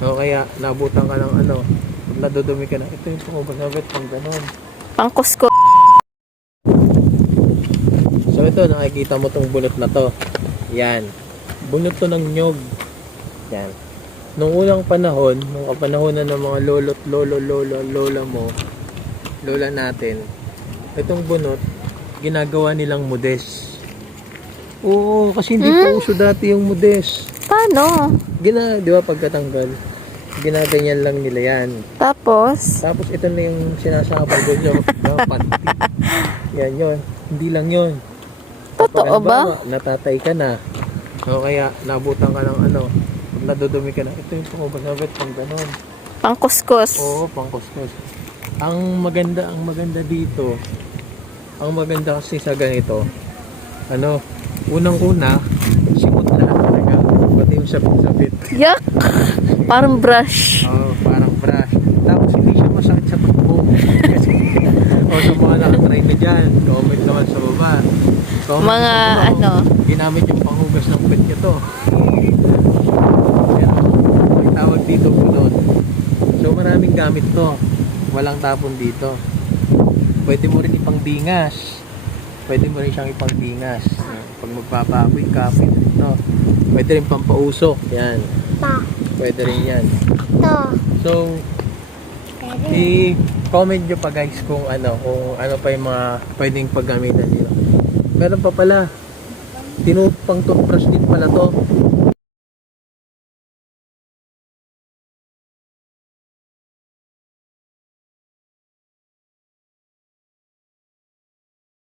O kaya nabutan ka ng ano, pag nadudumi ka na, ito yung pangubasabit, pang ganon. Pangkusko. So ito, nakikita mo tong bunot na to. Yan. Bunot to ng nyog. Yan. Nung unang panahon, nung kapanahonan ng mga lolo't lola mo, lola natin, itong bunot, ginagawa nilang mudes. Oo, kasi hindi pa uso dati yung mudes. Paano? Di ba pagkatanggal, ginaganyan lang nila yan. Tapos? Tapos ito na yung sinasabay doon yung panty. Yan yun. Hindi lang yun. Totoo ba? Natatay ka na. O kaya nabutan ka ng ano, pag nadudumi ka na, ito yung pangubasabit, pang ganon. Pangkuskus. Oo, pangkuskus. Ang maganda dito, ang maganda kasi sa ganito, ano, unang-una, simot lahat talaga. Pati yung sabit-sabit. Yak! Parang brush. Oo, parang brush. Tapos hindi siya masakit sa tubo. Kasi, sa mga nakatry na dyan, comment naman sa baba. Comment Mga sa baba, ano? ginamit yung panghugas ng pet nyo to. Yan, ang tawag dito bunot. So maraming gamit to. Walang tapon dito. Pwede mo rin ipangdingas. Pwede mo rin siyang ipangdingas. Pag magpapakoy ka, pwede rin to. Pwede rin pampausok. Yan. Pwede rin yan. So, i-comment nyo pa guys kung ano pa yung mga pwedeng paggamitan nyo. Meron pa pala, pang toothbrush din pala to.